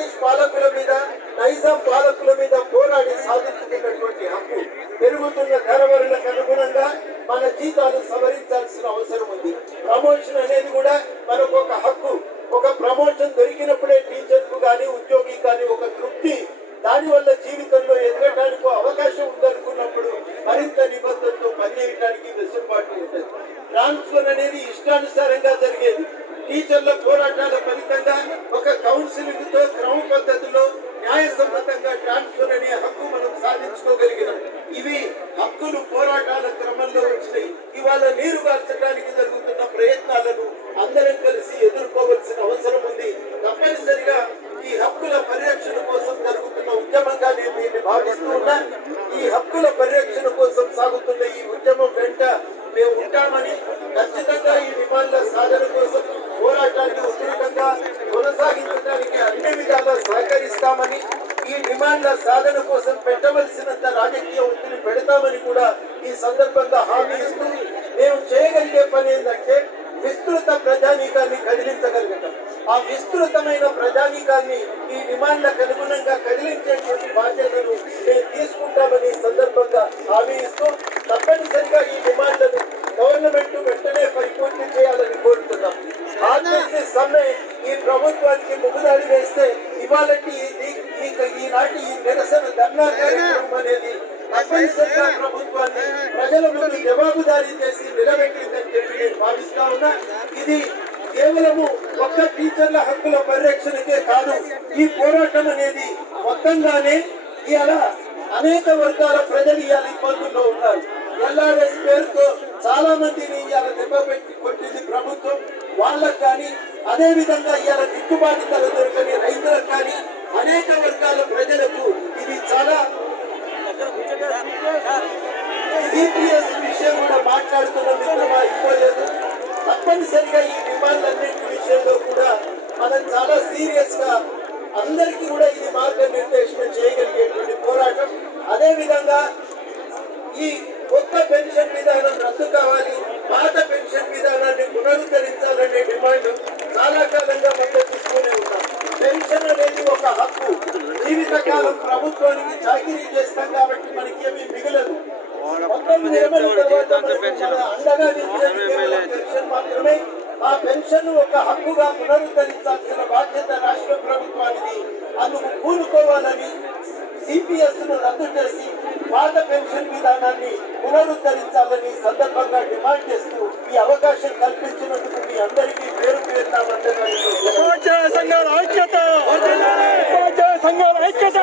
British పాలకుల మీద నైజాం పాలకుల మీద పోరాడి సాధించుకున్నటువంటి హక్కు పెరుగుతున్న ధరవరులకు అనుగుణంగా మన జీతాలు సవరించాల్సిన అవసరం ఉంది. ప్రమోషన్ అనేది కూడా మనకు ఒక హక్కు. ఒక ప్రమోషన్ దొరికినప్పుడే టీచర్కు కానీ ఉద్యోగి కానీ ఒక తృప్తి. దాని వల్ల జీవితంలో ఎదగటానికి అవకాశం ఉందనుకున్నప్పుడు మరింత నిబద్ధతతో పనిచేయడానికి వెసులుబాటు ఉంటుంది ట్రాన్స్ఫర్ అనేది ఇష్టానుసారంగా జరిగేది. టీచర్ల పోరాటాల ఫలితంగా ఒక కౌన్సిల్తో క్రమ పద్ధతిలో న్యాయసమ్మతంగా ట్రాన్స్ఫర్ అనే హక్కు మనం సాధించుకోగలిగినాం ఇవి హక్కులు పోరాటాల క్రమంలో వచ్చినాయి ఇవాళ నీరు కార్చడానికి జరుగుతున్న ప్రయత్నాలను అందరం కలిసి ఎదుర్కోవాల్సిన అవసరం ఉంది తప్పనిసరిగా ఈ హక్కుల పరిరక్షణ కోసం జరుగుతున్న ఉద్యమంగా నేను దీన్ని భావిస్తూ ఉన్నా ఈ హక్కుల పరిరక్షణ కోసం సాగుతున్న ఈ ఉద్యమం వెంట మేము ఉంటామని ఖచ్చితంగా ఈ డిమాండ్ల సాధన కోసం పోరాటాన్ని ఉధృతంగా కొనసాగించడానికి అన్ని విధాలా సహకరిస్తామని ఈ డిమాండ్ల సాధన కోసం పెట్టవలసినంత రాజకీయ ఒత్తిడి పెడతామని కూడా ఈ సందర్భంగా హామీ ఇస్తూ మేము చేయగలిగే పని ఏంటంటే విస్తృత ప్రజానీకాన్ని కదిలించగలిగాం. ఆ విస్తృతమైన ప్రజానీకాన్ని ఈ డిమాండ్లకు అనుగుణంగా కదిలించేటువంటి బాధ్యతను మేము తీసుకుంటామని సందర్భంగా హామీ ఇస్తూ తప్పనిసరిగా ఈ డిమాండ్లను గవర్నమెంట్ వెంటనే పరిపూర్తి చేయాలని కోరుతున్నాం. ఆర్టీసీ సమ్మె ఈ ప్రభుత్వానికి ముగుదాడి వేస్తే ఇవాళకి ఈ- ఈనాటి ఈ నిరసన ధర్నా కార్యక్రమం అనేది తప్పనిసరిగా ప్రభుత్వాన్ని ప్రజల ముందు జవాబుదారీ చేసి నిలబెట్టిందని చెప్పి నేను భావిస్తా ఉన్నా. ఇది కేవలము ఒక్క టీచర్ల హక్కుల పరిరక్షణకే కాదు ఈ పోరాటం అనేది మొత్తంగానే ఇవాళ అనేక వర్గాల ప్రజలు ఇవాళ ఇబ్బందుల్లో ఉన్నారు. ఎల్ఆర్ఎస్ పేరుతో చాలా మందిని ఇవాళ దెబ్బపెట్టి కొట్టింది ప్రభుత్వం. వాళ్ళకు కానీ అదే విధంగా ఇవాళ దిక్కుబాటు ధర దొరకని రైతులకు కానీ అనేక వర్గాల ప్రజలకు ఇది చాలా సిపిఎస్ విషయం కూడా మాట్లాడుతున్న మిత్రమా అయిపోలేదు తప్పనిసరిగా ఈ డిమాండ్లన్నింటి విషయంలో కూడా మనం చాలా సీరియస్గా అందరికీ కూడా ఇది మార్గనిర్దేశం చేయగలిగేటువంటి పోరాటం. అదే విధంగా ఈ కొత్త పెన్షన్ విధానం రద్దు కావాలి పాత పెన్షన్ విధానాన్ని పునరుద్ధరించాలనే డిమాండ్ చాలా కాలంగా మద్దతిస్తూనే ఉన్నాం. పెన్షన్ అనేది ఒక హక్కు. జీవితకాలం ప్రభుత్వానికి చాకరీ చేస్తాం కాబట్టి మనకి ఏమీ మిగలదు. మన కుటుంబ జీవితాంత పెన్షన్ ఆ పెన్షన్ ఒక హక్కుగా పునరుద్ధరించాల్సిన బాధ్యత రాష్ట్ర ప్రభుత్వానికి అందుకు కూలుకోవాలని సిపిఎస్ను రద్దు చేసి పాత పెన్షన్ విధానాన్ని పునరుద్ధరించాలని సందర్భంగా డిమాండ్ చేస్తూ ఈ అవకాశం కల్పించినందుకు అందరికీ పేరు పేరుతామందరూ సంఘాల ఐక్యత సంఘాల ఐక్యత!